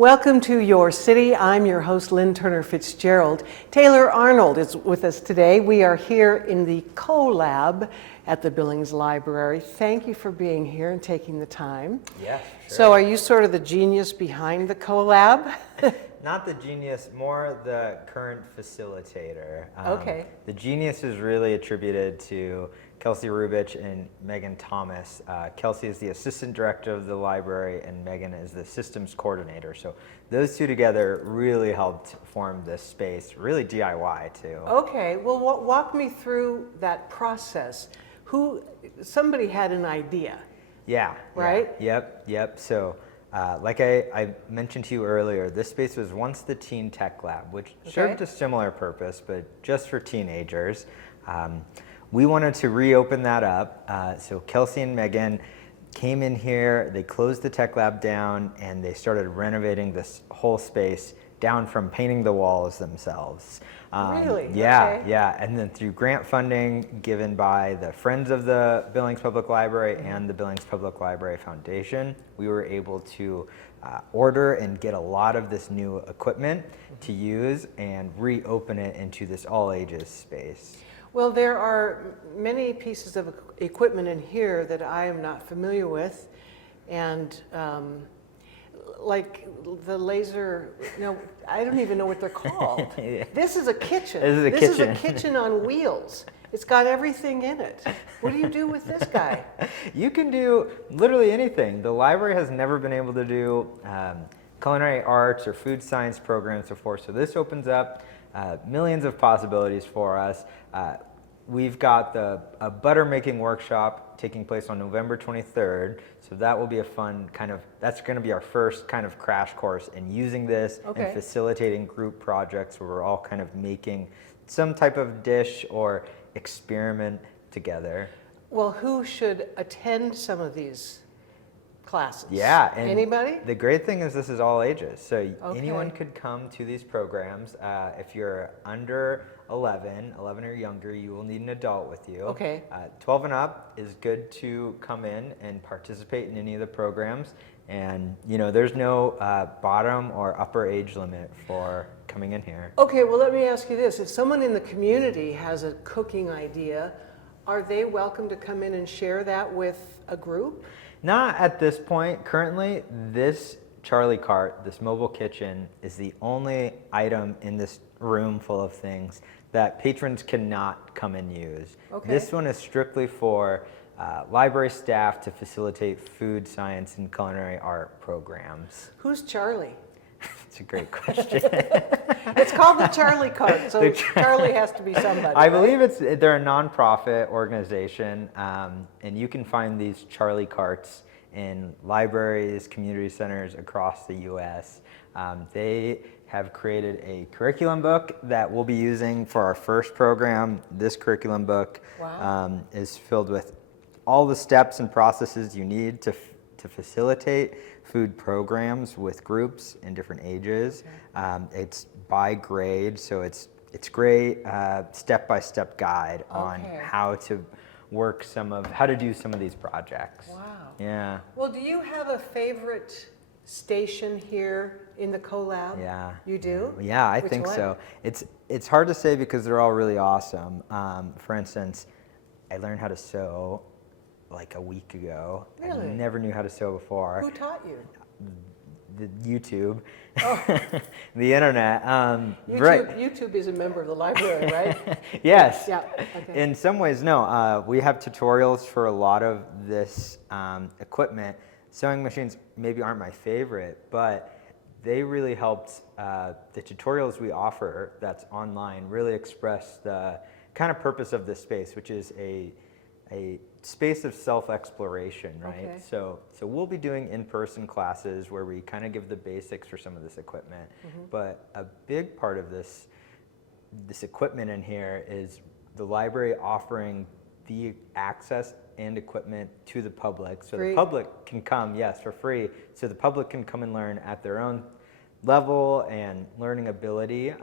Welcome to Your City. I'm your host, Lynne Turner Fitzgerald. Taylor Arnold is with us today. We are here in the Co+LAB at the Billings Library. Thank you for being here and taking the time. Yeah, sure. So are you sort of the genius behind the Co+LAB? Not the genius, more the current facilitator. Okay. The genius is really attributed to Kelsey Rubich and Megan Thomas. Kelsey is the assistant director of the library and Megan is the systems coordinator. So those two together really helped form this space, really DIY too. Okay, well walk me through that process. Somebody had an idea. Yeah. Right? Yeah, yep. So like I mentioned to you earlier, this space was once the Teen Tech Lab, which served a similar purpose, but just for teenagers. We wanted to reopen that up. So Kelsey and Megan came in here, they closed the Tech Lab down, and they started renovating this whole space down from painting the walls themselves. Really? Yeah, Okay. yeah. And then through grant funding given by the Friends of the Billings Public Library and the Billings Public Library Foundation, we were able to order and get a lot of this new equipment to use and reopen it into this all ages space. Well, there are many pieces of equipment in here that I am not familiar with, and like the laser, no, I don't even know what they're called. Yeah. This is a kitchen. This is a This kitchen. is a kitchen on wheels. It's got everything in it. What do you do with this guy? You can do literally anything. The library has never been able to do culinary arts or food science programs before, so this opens up millions of possibilities for us. We've got a butter making workshop taking place on November 23rd, so that will be a fun that's going to be our first kind of crash course in using this and facilitating group projects where we're all kind of making some type of dish or experiment together. Well, who should attend some of these classes? Yeah. And anybody? The great thing is this is all ages. So anyone could come to these programs. If you're under 11 or younger, you will need an adult with you. Okay. 12 and up is good to come in and participate in any of the programs. And there's no bottom or upper age limit for coming in here. Okay, well let me ask you this. If someone in the community has a cooking idea, are they welcome to come in and share that with a group? Not at this point. Currently, this Charlie cart, this mobile kitchen, is the only item in this room full of things that patrons cannot come and use. Okay. This one is strictly for library staff to facilitate food science and culinary art programs. Who's Charlie? It's a great question. It's called the Charlie Cart, so Charlie has to be somebody. I believe they're a nonprofit organization, and you can find these Charlie carts in libraries, community centers across the U.S. They have created a curriculum book that we'll be using for our first program. This curriculum book is filled with all the steps and processes you need to facilitate food programs with groups in different ages. It's by grade, so it's great step-by-step guide on how to how to do some of these projects. Wow. Yeah. Well, do you have a favorite station here in the Co+LAB? Yeah. You do? Yeah, I Which think one? so. It's hard to say because they're all really awesome. For instance, I learned how to sew like a week ago. Really? I never knew how to sew before. Who taught you? The YouTube, the internet. YouTube is a member of the library, right? Yes. Yeah. Okay. In some ways, no. We have tutorials for a lot of this equipment. Sewing machines maybe aren't my favorite, but they really helped. The tutorials we offer that's online really express the kind of purpose of this space, which is a space of self-exploration, right? Okay. So we'll be doing in-person classes where we kind of give the basics for some of this equipment. But a big part of this equipment in here is the library offering the access and equipment to the public. So the public can come, yes, for free. So the public can come and learn at their own level and learning ability.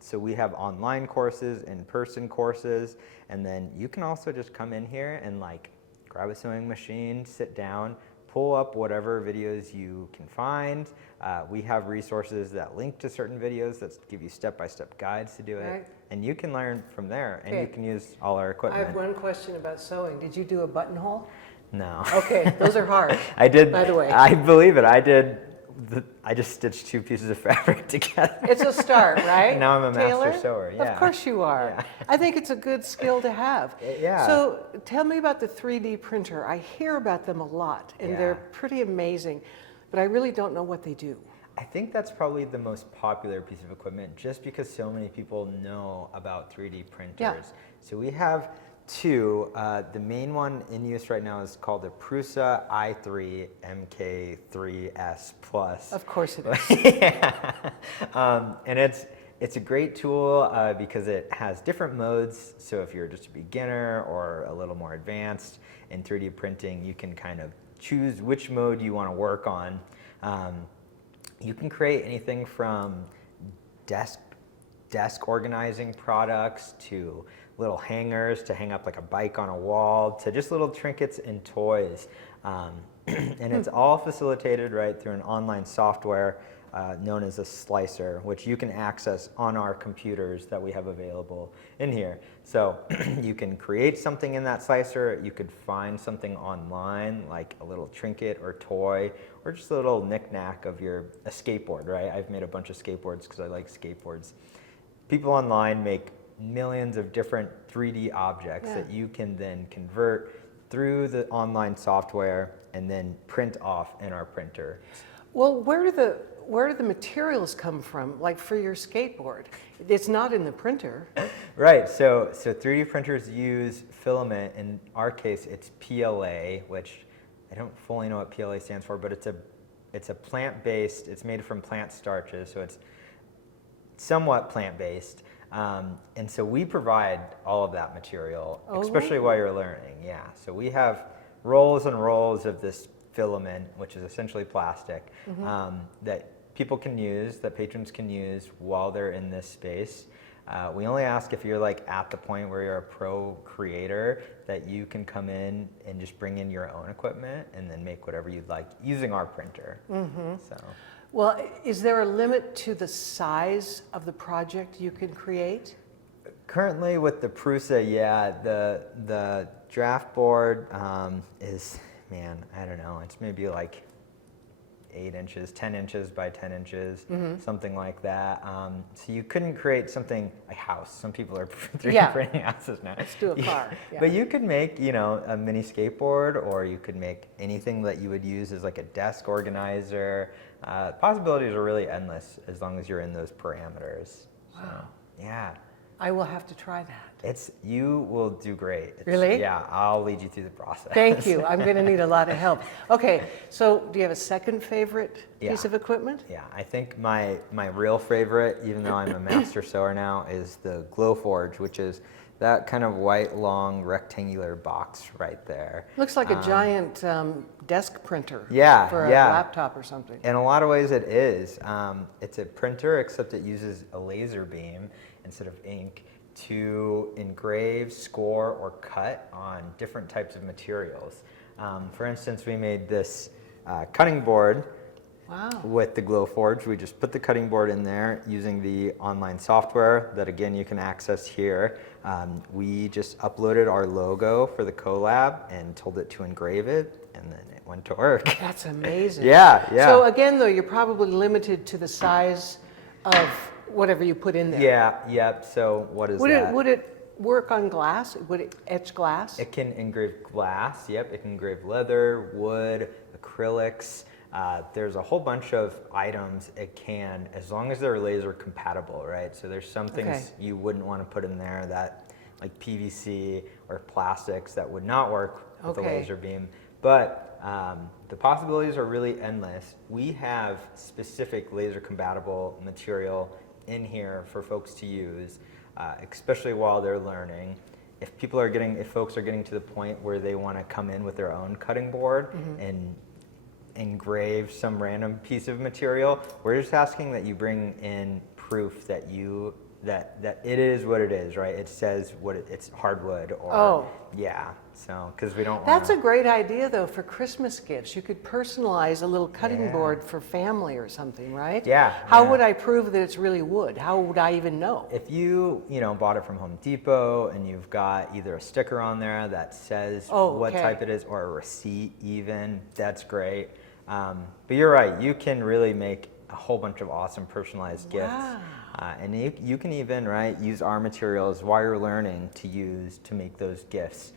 So we have online courses, in-person courses, and then you can also just come in here and grab a sewing machine, sit down, pull up whatever videos you can find, We have resources that link to certain videos that give you step-by-step guides to do it. Right. And you can learn from there, and you Okay. can use all our I equipment. have one question about sewing. Did you do a buttonhole? No. Okay, those are hard. I did. By the way. I believe it. I just stitched 2 pieces of fabric together. It's a start, right? Now I'm a master Taylor? sewer, yeah. Of course you are. Yeah. I think it's a good skill to have. Yeah. So tell me about the 3D printer. I hear about them a lot, and Yeah. they're pretty amazing, but I really don't know what they do. I think that's probably the most popular piece of equipment just because so many people know about 3D printers. Yeah. So we have 2. The main one in use right now is called the Prusa i3 MK3S Plus. Of course it is. Yeah. And it's a great tool because it has different modes. So if you're just a beginner or a little more advanced in 3D printing, you can kind of choose which mode you want to work on. You can create anything from desk organizing products to little hangers to hang up like a bike on a wall to just little trinkets and toys. And it's all facilitated right through an online software known as a slicer, which you can access on our computers that we have available in here. So you can create something in that slicer. You could find something online like a little trinket or toy or just a little knick-knack of a skateboard, right? I've made a bunch of skateboards because I like skateboards. People online make millions of different 3D objects that you can then convert through the online software and then print off in our printer. Well, where do the materials come from, like for your skateboard? It's not in the printer. Right, so 3D printers use filament. In our case, it's PLA, which I don't fully know what PLA stands for, but it's a plant-based, it's made from plant starches, so it's somewhat plant-based. And so we provide all of that material, especially while you're learning, yeah. So we have rolls and rolls of this filament, which is essentially plastic, that people can use, that patrons can use while they're in this space. We only ask if you're like at the point where you're a pro creator that you can come in and just bring in your own equipment and then make whatever you'd like using our printer. So. Well, is there a limit to the size of the project you can create? Currently with the Prusa, yeah, the draft board is, man, I don't know, it's maybe like 8 inches, 10 inches by 10 inches, something like that. So you couldn't create something, a house. Some people are 3D printing houses now. Let's do a car. Yeah. But you could make, a mini skateboard, or you could make anything that you would use as like a desk organizer. Possibilities are really endless as long as you're in those parameters. Wow. So, yeah. I will have to try that. You will do great. Really? Yeah, I'll lead you through the process. Thank you. I'm going to need a lot of help. Okay, so do you have a second favorite piece of equipment? Yeah, I think my real favorite, even though I'm a master sewer now, is the Glowforge, which is that kind of white, long, rectangular box right there. Looks like a giant desk printer for a yeah. laptop or something. In a lot of ways it is. It's a printer, except it uses a laser beam instead of ink to engrave, score, or cut on different types of materials. For instance, we made this cutting board with the Glowforge. We just put the cutting board in there using the online software that, again, you can access here. We just uploaded our logo for the Co+LAB and told it to engrave it, and then it went to work. That's amazing. Yeah. So again, though, you're probably limited to the size of whatever you put in there. Yep. So what is that? Would it work on glass? Would it etch glass? It can engrave glass, yep. It can engrave leather, wood, acrylics. There's a whole bunch of items it can, as long as they're laser compatible, right? So there's some things you wouldn't want to put in there that, like PVC or plastics, that would not work with a laser beam. But the possibilities are really endless. We have specific laser compatible material in here for folks to use, especially while they're learning. If folks are getting to the point where they want to come in with their own cutting board and engrave some random piece of material, we're just asking that you bring in proof that that it is what it is, right? It says it's hardwood or Oh. yeah. So because we don't. That's a great idea, though, for Christmas gifts. You could personalize a little cutting Yeah. board for family or something, right? Yeah. How yeah. would I prove that it's really wood? How would I even know? If you bought it from Home Depot and you've got either a sticker on there that says what okay. type it is or a receipt even, that's great. But you're right, you can really make a whole bunch of awesome personalized gifts. Wow. And you can even, right, use our materials while you're learning to make those gifts.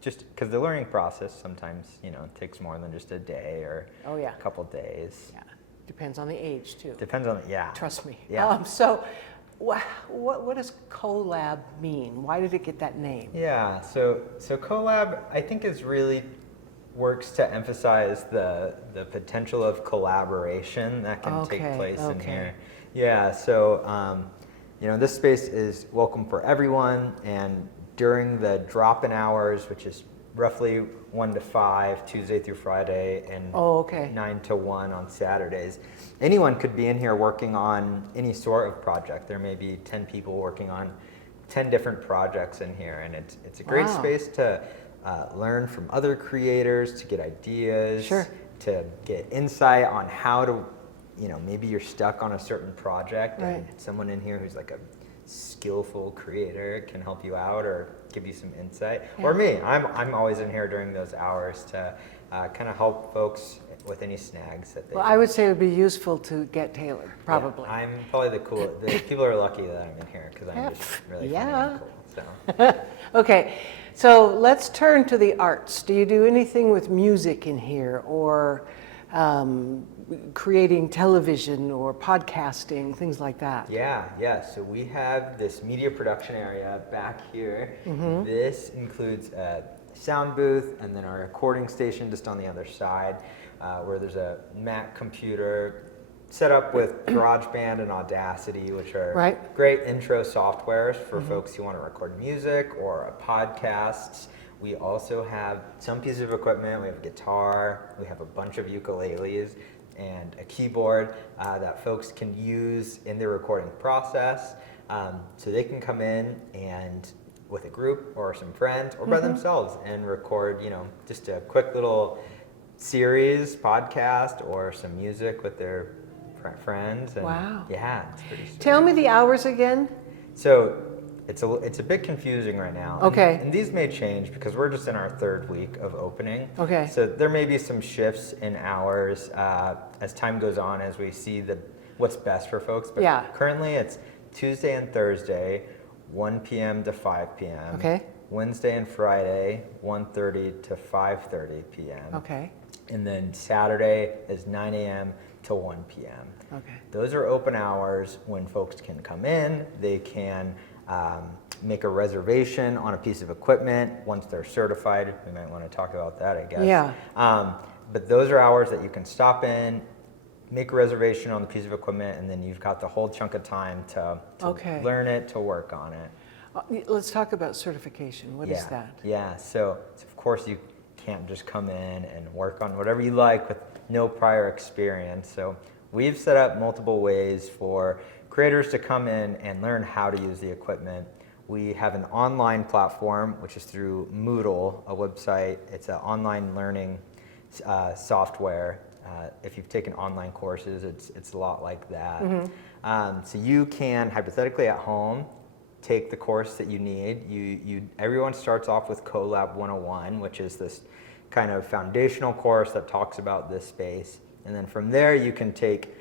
Just because the learning process sometimes, takes more than just a day or Oh, yeah. a couple days. Yeah. Depends on the age, too. Depends on, yeah. Trust me. Yeah. So what does Co+LAB mean? Why did it get that name? Yeah, so Co+LAB I think works to emphasize the potential of collaboration that can take place in here. Yeah, so this space is welcome for everyone, and during the drop-in hours, which is roughly 1 to 5 Tuesday through Friday, and 9 to 1 on Saturdays, anyone could be in here working on any sort of project. There may be 10 people working on 10 different projects in here, and it's a great space to learn from other creators, to get ideas, Sure. to get insight on how to, maybe you're stuck on a certain project, Right. and someone in here who's like a skillful creator can help you out or give you some insight. Yeah. Or me, I'm always in here during those hours to kind of help folks with any snags that they. Well, I would say it would be useful to get Taylor, probably. Yeah, I'm probably the coolest. The people are lucky that I'm in here because I'm just really funny and cool. So. Okay, so let's turn to the arts. Do you do anything with music in here, or creating television or podcasting, things like that? Yeah. So we have this media production area back here. Mm-hmm. This includes a sound booth and then our recording station just on the other side, where there's a Mac computer set up with GarageBand and Audacity, which are great intro softwares for folks who want to record music or podcasts. We also have some pieces of equipment. We have a guitar, we have a bunch of ukuleles, and a keyboard that folks can use in their recording process. So they can come in and with a group or some friends or by themselves and record, just a quick little series, podcast, or some music with their friends. And wow. Yeah, it's pretty sweet. Tell me the hours again. So it's a bit confusing right now. Okay. And these may change because we're just in our 3rd week of opening. Okay. So there may be some shifts in hours as time goes on, as we see what's best for folks. But currently it's Tuesday and Thursday, 1 p.m. to 5 p.m. Okay. Wednesday and Friday, 1:30 to 5:30 p.m. Okay. And then Saturday is 9 a.m. to 1 p.m. Okay. Those are open hours when folks can come in. They can make a reservation on a piece of equipment once they're certified. We might want to talk about that, I guess. Yeah. But those are hours that you can stop in, make a reservation on the piece of equipment, and then you've got the whole chunk of time to learn it, to work on it. Let's talk about certification. What is that? Yeah, so of course you can't just come in and work on whatever you like with no prior experience. So we've set up multiple ways for creators to come in and learn how to use the equipment. We have an online platform, which is through Moodle, a website. It's an online learning software. If you've taken online courses, it's a lot like that. So you can, hypothetically at home, take the course that you need. Everyone starts off with Co+LAB 101, which is this kind of foundational course that talks about this space. And then from there, you can take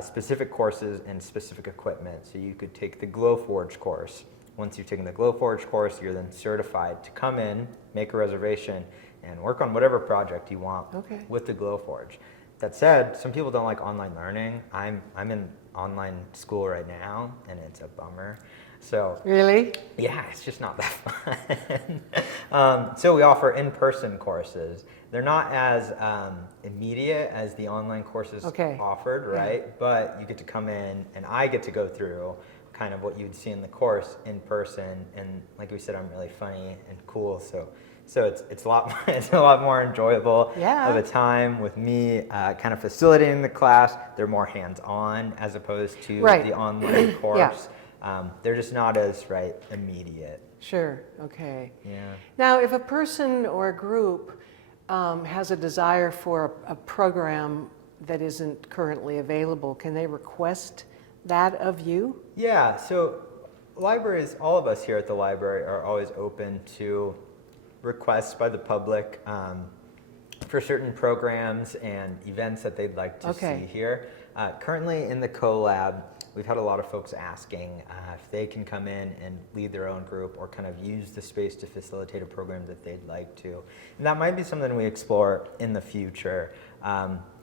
specific courses and specific equipment. So you could take the Glowforge course. Once you've taken the Glowforge course, you're then certified to come in, make a reservation, and work on whatever project you want with the Glowforge. That said, some people don't like online learning. I'm in online school right now, and it's a bummer. So really? Yeah, it's just not that fun. So we offer in-person courses. They're not as immediate as the online courses offered, right? Yeah. But you get to come in, and I get to go through kind of what you'd see in the course in person. And like we said, I'm really funny and cool, so it's a lot more enjoyable of a time with me kind of facilitating the class. They're more hands-on as opposed to the online course. They're just not as immediate. Sure, okay. Yeah. Now, if a person or a group has a desire for a program that isn't currently available, can they request that of you? Yeah, so libraries, all of us here at the library are always open to requests by the public for certain programs and events that they'd like to see here. Currently in the Co+LAB, we've had a lot of folks asking if they can come in and lead their own group or kind of use the space to facilitate a program that they'd like to. And that might be something we explore in the future.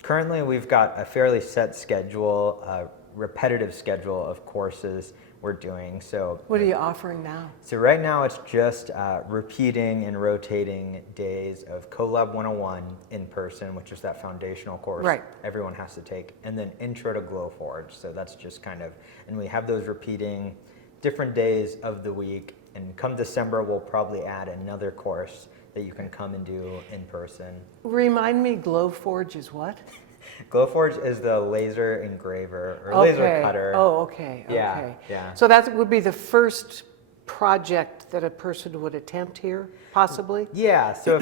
Currently, we've got a fairly set schedule, a repetitive schedule of courses we're doing. So what are you offering now? So right now it's just repeating and rotating days of Co+LAB 101 in person, which is that foundational course everyone has to take, and then Intro to Glowforge. So that's just kind of, and we have those repeating different days of the week. And come December, we'll probably add another course that you can come and do in person. Remind me, Glowforge is what? Glowforge is the laser engraver or laser cutter. Oh, okay. Yeah, okay. yeah. So that would be the first project that a person would attempt here, possibly? Yeah. So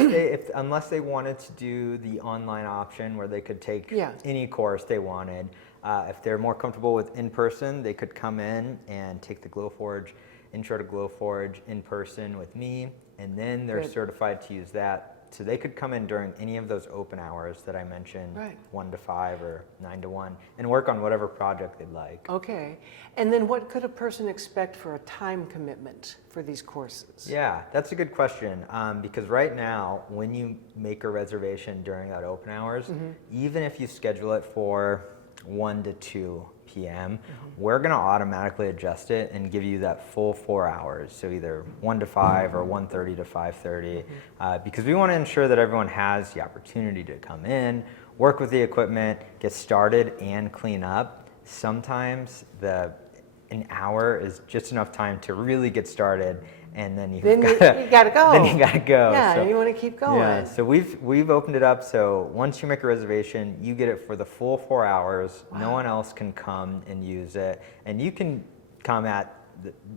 unless they wanted to do the online option where they could take any course they wanted, if they're more comfortable with in person, they could come in and take the Glowforge, Intro to Glowforge in person with me, and then they're certified to use that. So they could come in during any of those open hours that I mentioned, 1 to 5 or 9 to 1, and work on whatever project they'd like. Okay. And then what could a person expect for a time commitment for these courses? Yeah, that's a good question. Because right now, when you make a reservation during that open hours, even if you schedule it for 1 to 2 p.m., we're going to automatically adjust it and give you that full 4 hours. So either 1 to 5 or 1:30 to 5:30, because we want to ensure that everyone has the opportunity to come in, work with the equipment, get started, and clean up. Sometimes an hour is just enough time to really get started, and then you gotta go. Then you gotta go. Yeah, so, you want to keep going. Yeah, so we've opened it up so once you make a reservation, you get it for the full 4 hours. Wow. No one else can come and use it, and you can come at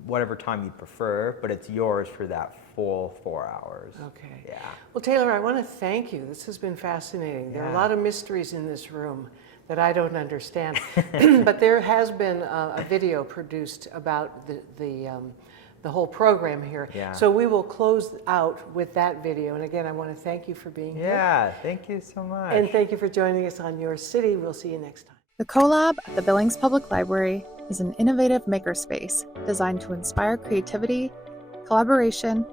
whatever time you prefer, but it's yours for that full 4 hours. Okay. Yeah. Well, Taylor, I want to thank you. This has been fascinating. There are a lot of mysteries in this room that I don't understand, but there has been a video produced about the whole program here. Yeah. So we will close out with that video. And again, I want to thank you for being here. Yeah, thank you so much. And thank you for joining us on Your City. We'll see you next time. The Co+LAB at the Billings Public Library is an innovative makerspace designed to inspire creativity, collaboration,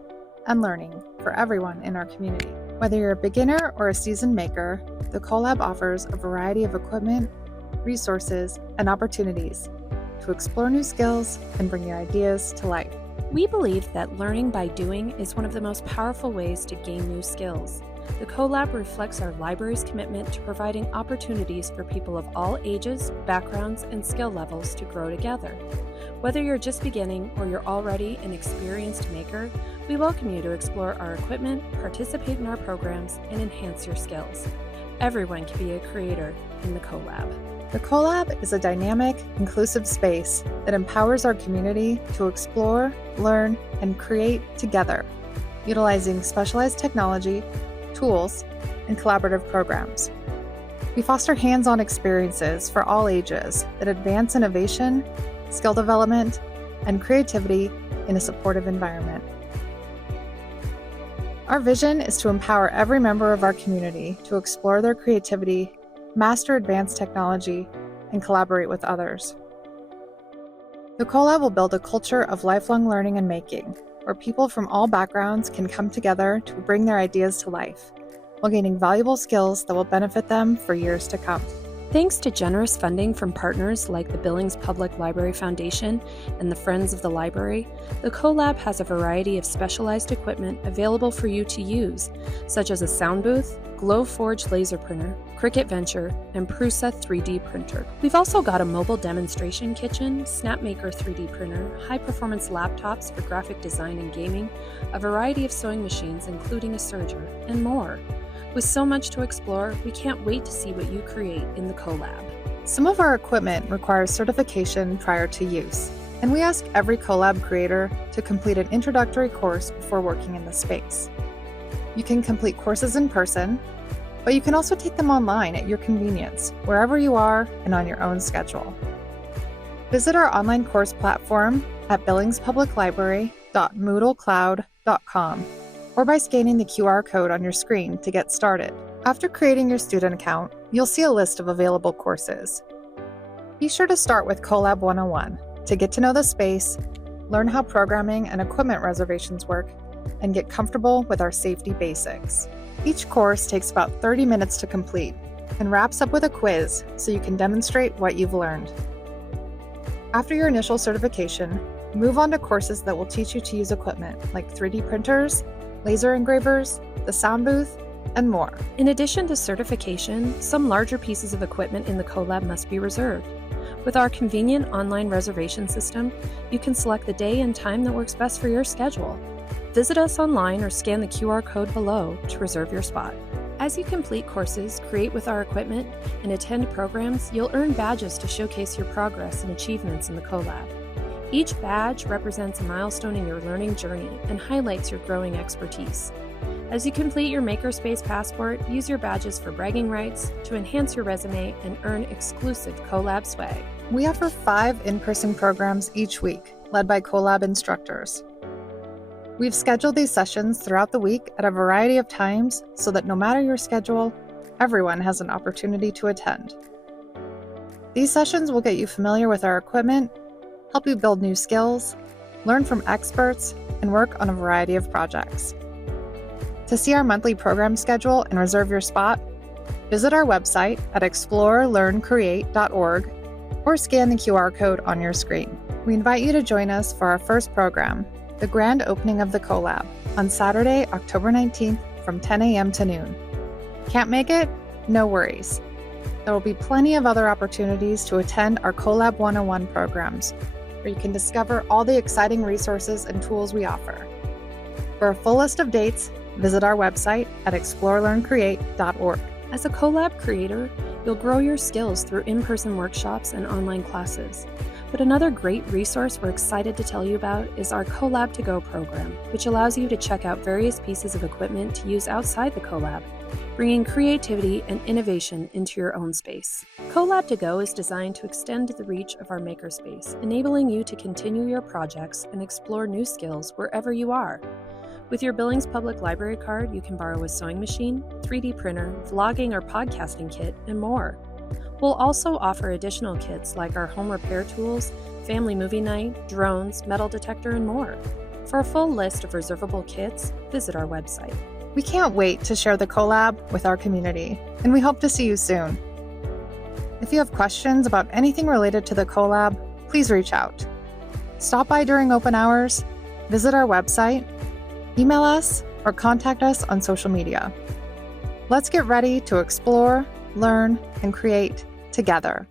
and learning for everyone in our community. Whether you're a beginner or a seasoned maker, the Co+LAB offers a variety of equipment, resources, and opportunities to explore new skills and bring your ideas to life. We believe that learning by doing is one of the most powerful ways to gain new skills. The Co+LAB reflects our library's commitment to providing opportunities for people of all ages, backgrounds, and skill levels to grow together. Whether you're just beginning or you're already an experienced maker, we welcome you to explore our equipment, participate in our programs, and enhance your skills. Everyone can be a creator in the Co+LAB. The Co+LAB is a dynamic, inclusive space that empowers our community to explore, learn, and create together, utilizing specialized technology, tools, and collaborative programs. We foster hands-on experiences for all ages that advance innovation, skill development, and creativity in a supportive environment. Our vision is to empower every member of our community to explore their creativity, master advanced technology, and collaborate with others. The Co+LAB will build a culture of lifelong learning and making, where people from all backgrounds can come together to bring their ideas to life, while gaining valuable skills that will benefit them for years to come. Thanks to generous funding from partners like the Billings Public Library Foundation and the Friends of the Library, the Co+LAB has a variety of specialized equipment available for you to use, such as a sound booth, Glowforge laser printer, Cricut Venture, and Prusa 3D printer. We've also got a mobile demonstration kitchen, Snapmaker 3D printer, high-performance laptops for graphic design and gaming, a variety of sewing machines including a serger, and more. With so much to explore, we can't wait to see what you create in the Co+LAB. Some of our equipment requires certification prior to use, and we ask every Co+LAB creator to complete an introductory course before working in the space. You can complete courses in person, but you can also take them online at your convenience, wherever you are and on your own schedule. Visit our online course platform at billingspubliclibrary.moodlecloud.com or by scanning the QR code on your screen to get started. After creating your student account, you'll see a list of available courses. Be sure to start with Co+LAB 101 to get to know the space, learn how programming and equipment reservations work, and get comfortable with our safety basics. Each course takes about 30 minutes to complete and wraps up with a quiz so you can demonstrate what you've learned. After your initial certification, move on to courses that will teach you to use equipment like 3D printers, laser engravers, the sound booth, and more. In addition to certification, some larger pieces of equipment in the Co+LAB must be reserved. With our convenient online reservation system, you can select the day and time that works best for your schedule. Visit us online or scan the QR code below to reserve your spot. As you complete courses, create with our equipment, and attend programs, you'll earn badges to showcase your progress and achievements in the Co+LAB. Each badge represents a milestone in your learning journey and highlights your growing expertise. As you complete your Makerspace Passport, use your badges for bragging rights to enhance your resume and earn exclusive Co+LAB swag. We offer 5 in-person programs each week, led by Co+LAB instructors. We've scheduled these sessions throughout the week at a variety of times so that no matter your schedule, everyone has an opportunity to attend. These sessions will get you familiar with our equipment, help you build new skills, learn from experts, and work on a variety of projects. To see our monthly program schedule and reserve your spot, visit our website at explorelearncreate.org or scan the QR code on your screen. We invite you to join us for our first program, the grand opening of the Co+LAB, on Saturday, October 19th from 10 a.m. to noon. Can't make it? No worries. There will be plenty of other opportunities to attend our Co+LAB 101 programs, where you can discover all the exciting resources and tools we offer. For a full list of dates, visit our website at explorelearncreate.org. As a Co+LAB creator, you'll grow your skills through in-person workshops and online classes. But another great resource we're excited to tell you about is our Co+LAB To Go program, which allows you to check out various pieces of equipment to use outside the Co+LAB, bringing creativity and innovation into your own space. Co+LAB To Go is designed to extend the reach of our makerspace, enabling you to continue your projects and explore new skills wherever you are. With your Billings Public Library card, you can borrow a sewing machine, 3D printer, vlogging or podcasting kit, and more. We'll also offer additional kits like our home repair tools, family movie night, drones, metal detector, and more. For a full list of reservable kits, visit our website. We can't wait to share the Co+LAB with our community, and we hope to see you soon. If you have questions about anything related to the Co+LAB, please reach out. Stop by during open hours, visit our website, email us, or contact us on social media. Let's get ready to explore, learn, and create together.